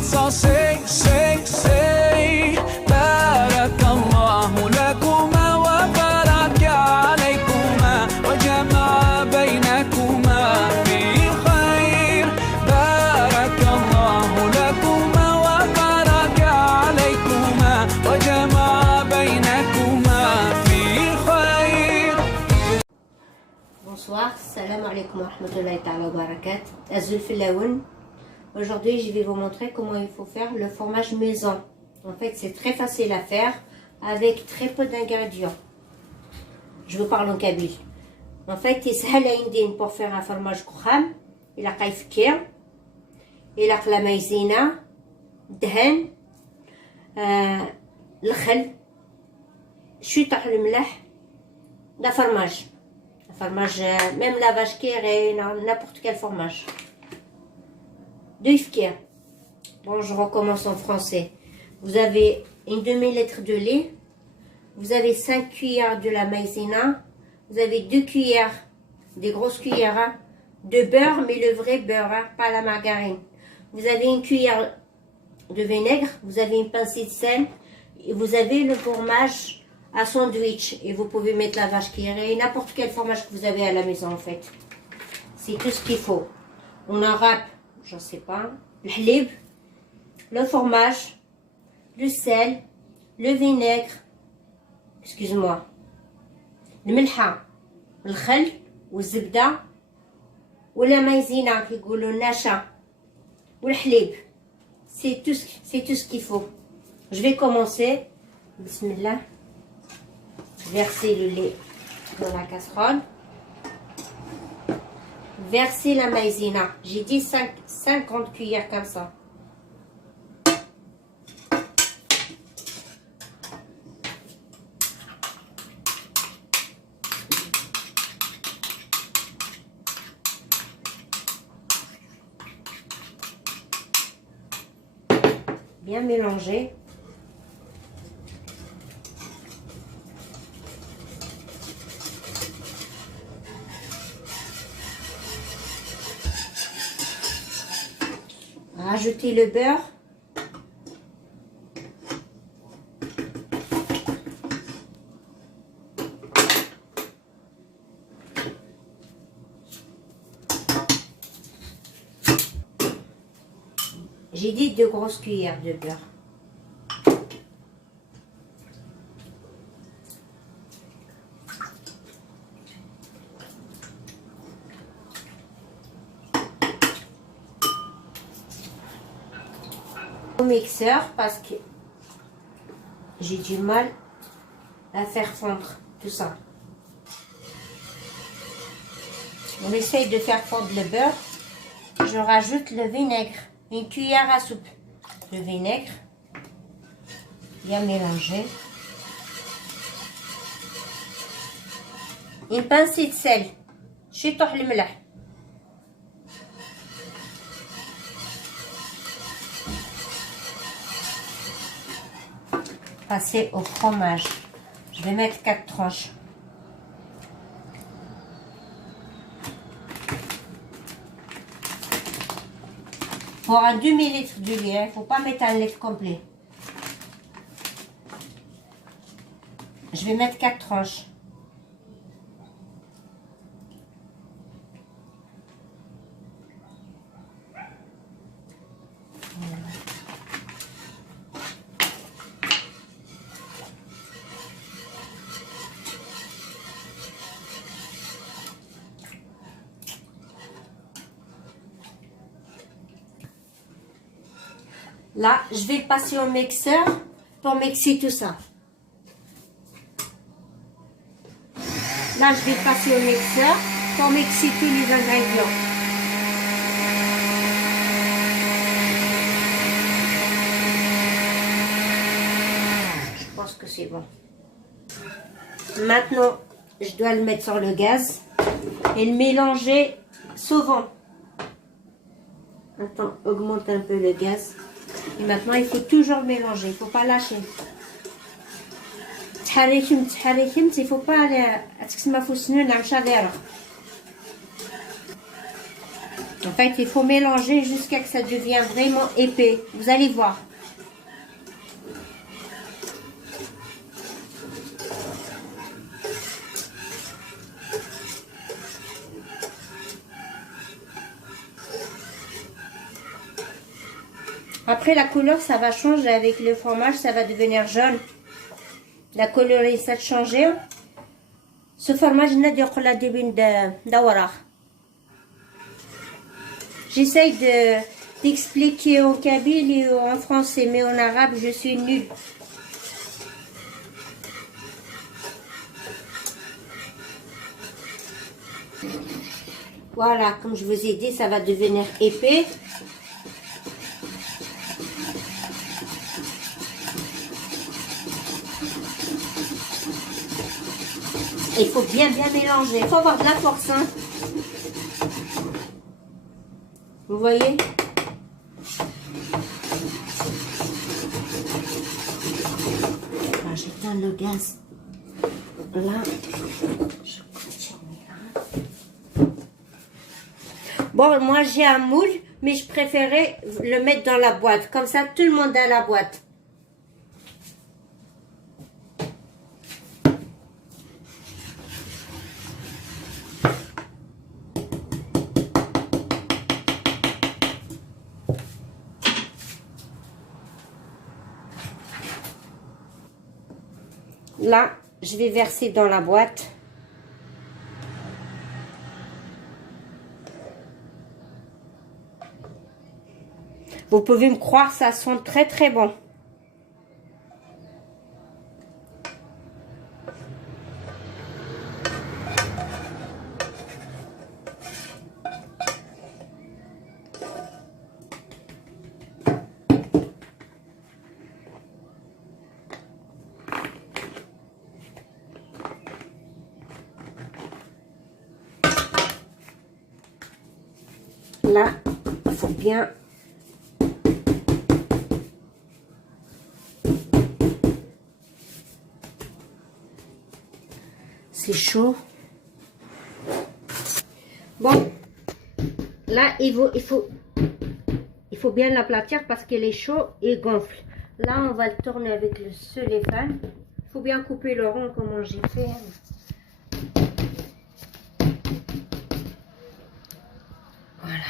let's all say بارك الله لكما وبارك عليكما وجمع بينكما في خير بارك الله لكما وبارك عليكما وجمع بينكما في خير. Bonsoir, salam alaikum wa rahmatullahi ta'ala wa barakat. Azul Filaoun. Aujourd'hui, je vais vous montrer comment il faut faire le fromage maison. En fait, c'est très facile à faire avec très peu d'ingrédients. Je vous parle en kabyle. En fait, يسهل عندي pour faire un fromage كخام. Il a كيفكير. Il a la maïzena, دهن, الخل, شوية الملح, la fromage. Fromage, même la vache qui est n'importe quel fromage. Deux ifkirs. Bon, je recommence en français. Vous avez une demi-litre de lait. Vous avez 5 cuillères de la maïzena. Vous avez 2 cuillères, des grosses cuillères, hein, de beurre, mais le vrai beurre, hein, pas la margarine. Vous avez une cuillère de vinaigre. Vous avez une pincée de sel. Et vous avez le fromage à sandwich, et vous pouvez mettre la vache qui irait, n'importe quel fromage que vous avez à la maison en fait. C'est tout ce qu'il faut. On en râpe, je sais pas, le halib, le fromage, le sel, le vinaigre, excuse-moi, le milha, le khal, ou zibda, ou la maïzena qui goûte le nasha, ou le halib. C'est tout ce qu'il faut. Je vais commencer. Bismillah. Versez le lait dans la casserole. Versez la maïzena. J'ai dit 50 cuillères comme ça. Bien mélanger. Rajoutez le beurre. J'ai dit 2 grosses cuillères de beurre. Au mixeur parce que j'ai du mal à faire fondre tout ça. On essaye de faire fondre le beurre. Je rajoute le vinaigre, une cuillère à soupe de vinaigre, bien mélangé. Une pincée de sel, شطح الملح. Passer au fromage. Je vais mettre 4 tranches. Pour un demi-litre de lait, il ne faut pas mettre un litre complet. Je vais mettre 4 tranches. Là, je vais passer au mixeur pour mixer tout ça. Là, je vais passer au mixeur pour mixer tous les ingrédients. Je pense que c'est bon. Maintenant, je dois le mettre sur le gaz et le mélanger souvent. Attends, augmente un peu le gaz. Et maintenant, il faut toujours mélanger. Il ne faut pas lâcher. تحركم il ne faut pas تكسمها في السنون عم شاديرة. En fait, il faut mélanger jusqu'à ce que ça devienne vraiment épais. Vous allez voir. Après, la couleur, ça va changer avec le fromage, ça va devenir jaune. La couleur, ça va changer. Ce fromage, j'essaye d'expliquer en kabyle et en français, mais en arabe, je suis nulle. Voilà, comme je vous ai dit, ça va devenir épais. Il faut bien mélanger. Il faut avoir de la force. Hein. Vous voyez? J'éteins le gaz. Là, je continue là. Bon, moi j'ai un moule, mais je préférais le mettre dans la boîte. Comme ça, tout le monde a la boîte. Là, je vais verser dans la boîte. Vous pouvez me croire, ça sent très très bon. Là, il faut bien c'est chaud. Bon, là il faut bien l'aplatir parce qu'il est chaud et gonfle. Là, on va le tourner avec le cellophane. Il faut bien couper le rond comme j'ai fait. Voilà.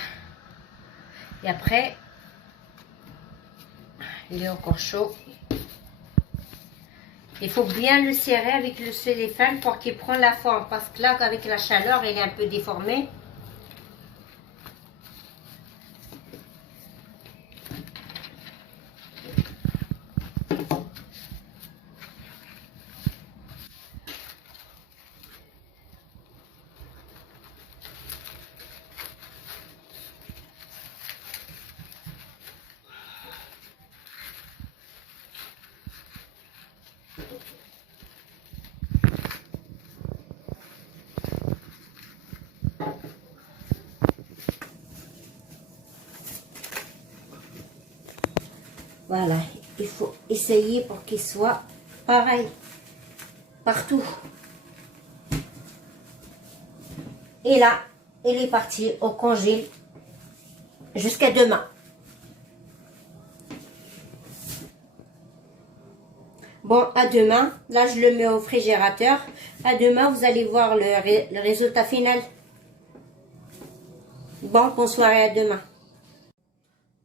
Et après, il est encore chaud. Il faut bien le serrer avec le cellophane pour qu'il prenne la forme. Parce que là, avec la chaleur, il est un peu déformé. Voilà, il faut essayer pour qu'il soit pareil partout. Et là, il est parti au congèle jusqu'à demain. Bon, à demain. Là, je le mets au réfrigérateur. À demain, vous allez voir le résultat final. Bon, bonne soirée, à demain.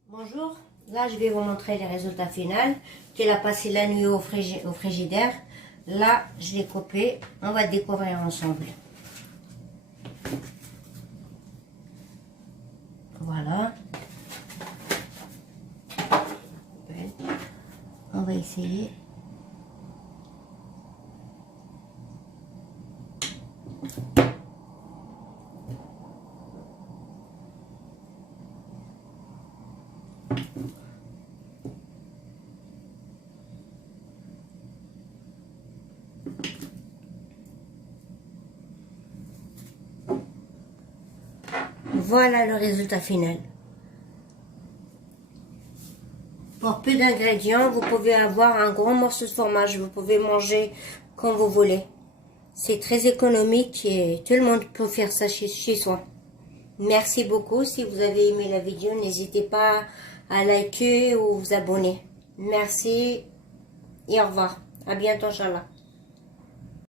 Bonjour. Là, je vais vous montrer les résultats finaux. Qu'il a passé la nuit au frigidaire. Là, je l'ai coupé. On va découvrir ensemble. Voilà. On va essayer. Voilà le résultat final. Pour peu d'ingrédients, vous pouvez avoir un grand morceau de fromage. Vous pouvez manger comme vous voulez. C'est très économique et tout le monde peut faire ça chez soi. Merci beaucoup. Si vous avez aimé la vidéo, n'hésitez pas à liker ou vous abonner. Merci et au revoir. À bientôt, Inch'Allah.